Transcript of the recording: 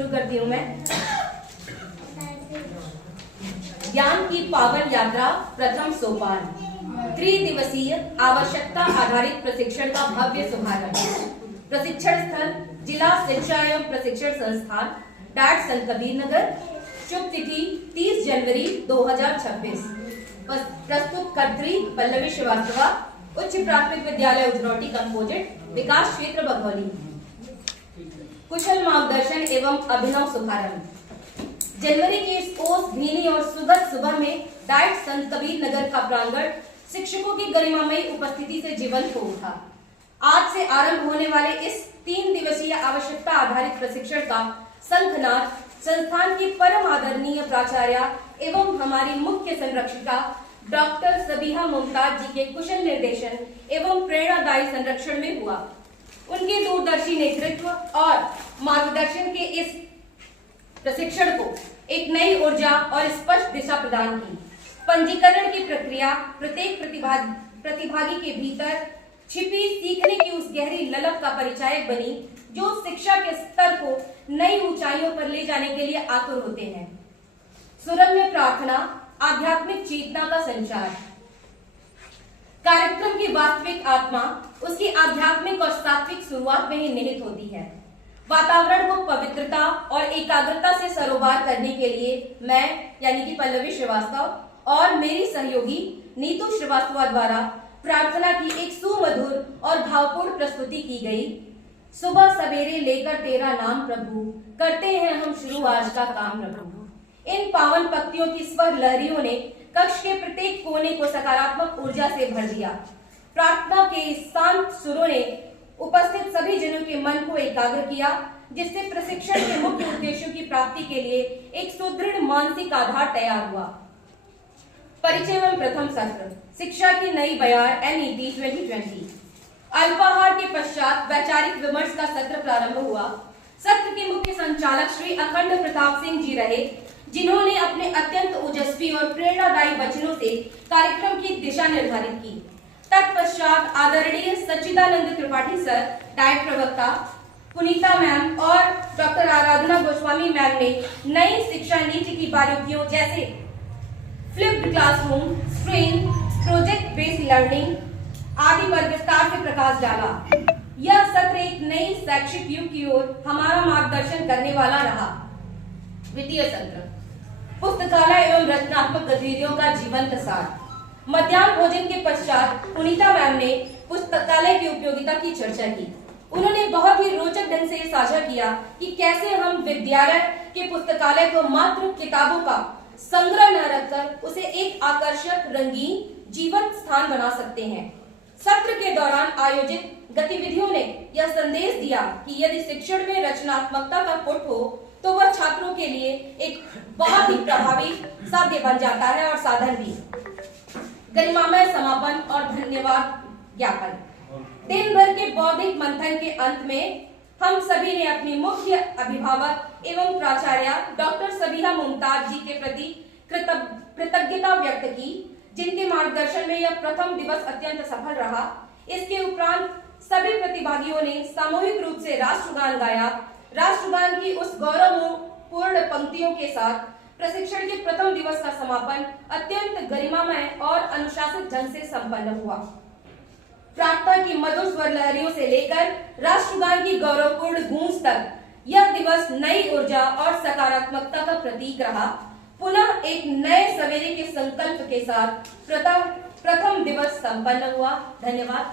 शुरू करती हूँ मैं। ज्ञान की पावन यात्रा प्रथम सोपान, त्रिदिवसीय आवश्यकता आधारित प्रशिक्षण का भव्य शुभारंभ। प्रशिक्षण स्थल जिला शिक्षा एवं प्रशिक्षण संस्थान डाट संत कबीर नगर। शुभ तिथि 30 जनवरी 2026। प्रस्तुतकर्त्री पल्लवी श्रीवास्तव, उच्च प्राथमिक विद्यालय उजरौटी कंपोजिट, विकास क्षेत्र बघौली। कुशल मार्गदर्शन एवं अभिनव शुभारंभ। जनवरी की इस ओस भीनी और सुगत सुबह में डाइट संत कबीर नगर का प्रांगण शिक्षकों की गरिमामयी उपस्थिति से जीवंत हो उठा। आज से आरंभ होने वाले इस 3 दिवसीय आवश्यकता आधारित प्रशिक्षण का शंखनाद संस्थान की परम आदरणीय प्राचार्य एवं हमारी मुख्य संरक्षिका डॉक्टर सबीहा मुमताज जी के कुशल निर्देशन एवं प्रेरणादायी संरक्षण में हुआ। उनके दूरदर्शी नेतृत्व और मार्गदर्शन के इस प्रशिक्षण को एक नई ऊर्जा और स्पष्ट दिशा प्रदान की। पंजीकरण की प्रक्रिया प्रत्येक प्रतिभागी के भीतर छिपी सीखने की उस गहरी ललक का परिचायक बनी जो शिक्षा के स्तर को नई ऊंचाइयों पर ले जाने के लिए आतुर होते हैं। सुरम्य प्रार्थना, आध्यात्मिक चेतना का संचार। कार्यक्रम की वास्तविक आत्मा उसकी आध्यात्मिक और सात्विक शुरुआत में ही निहित होती है। वातावरण को पवित्रता और एकाग्रता से सरोबार करने के लिए मैं यानी कि पल्लवी श्रीवास्तव और मेरी सहयोगी नीतू श्रीवास्तव द्वारा प्रार्थना की एक सुमधुर और भावपूर्ण प्रस्तुति की गई। सुबह सवेरे लेकर तेरा नाम प्रभु, करते हैं हम शुरू आज का काम प्रभु। इन पावन पंक्तियों की स्वर लहरियों ने कक्ष के प्रत्येक कोने को सकारात्मक ऊर्जा से भर दिया। प्रार्थना के इस शांत सुरों ने उपस्थित सभी जनों के मन को एकाग्र किया, जिससे प्रशिक्षण के मुख्य उद्देश्यों की प्राप्ति के लिए एक सुदृढ़ मानसिक आधार तैयार हुआ। परिचय एवं प्रथम सत्र, शिक्षा की नई बयार NEP 2020। अल्पाहार के पश्चात वैचारिक विमर्श का सत्र प्रारंभ हुआ। सत्र के मुख्य संचालक श्री अखंड प्रताप सिंह जी रहे, जिन्होंने अपने अत्यंत ओजस्वी और प्रेरणादायी वचनों से कार्यक्रम की दिशा निर्धारित की। तत्पश्चात आदरणीय सच्चिदानंद त्रिपाठी सर, डाइट प्रवक्ता पुनीता मैम और डॉक्टर आराधना गोस्वामी मैम ने नई शिक्षा नीति की बारीकियों जैसे flipped classroom, stream, project based learning आदि पर विस्तार से प्रकाश डाला। यह सत्र एक नई शैक्षिक युग की ओर हमारा मार्गदर्शन करने वाला रहा। द्वितीय सत्र, पुस्तकालय एवं रचनात्मक गतिविधियों का जीवंत सार। मध्याह्न भोजन के पश्चात पुनीता मैम ने पुस्तकालय की उपयोगिता की चर्चा की। उन्होंने बहुत ही रोचक ढंग से साझा किया कि कैसे हम विद्यालय के पुस्तकालय को मात्र किताबों का संग्रह न रखकर उसे एक आकर्षक, रंगीन, जीवंत स्थान बना सकते हैं। सत्र के दौरान आयोजित गतिविधियों ने यह संदेश दिया कि यदि शिक्षण में रचनात्मकता का पुट हो तो वह छात्रों के लिए एक बहुत ही प्रभावी साध्य बन जाता है और साधन भी। गरिमामय समापन और धन्यवाद ज्ञापन। दिन भर के बौद्धिक मंथन के अंत में हम सभी ने अपनी मुख्य अभिभावक एवं प्राचार्य डॉक्टर सबीहा मुमताज जी के प्रति कृतज्ञता व्यक्त की, जिनके मार्गदर्शन में यह प्रथम दिवस अत्यंत सफल रहा। इसके उपरांत सभी प्रतिभागियों ने सामूहिक रूप से राष्ट्रगान गाया। राष्ट्रगान की उस गौरवपूर्ण पंक्तियों के साथ प्रशिक्षण के प्रथम दिवस का समापन अत्यंत गरिमामय और अनुशासित ढंग से संपन्न हुआ। प्रार्थना की मधुर स्वर लहरियों से लेकर राष्ट्रगान की गौरवपूर्ण गूंज तक यह दिवस नई ऊर्जा और सकारात्मकता का प्रतीक रहा। पुनः एक नए सवेरे के संकल्प के साथ प्रथम दिवस संपन्न हुआ। धन्यवाद।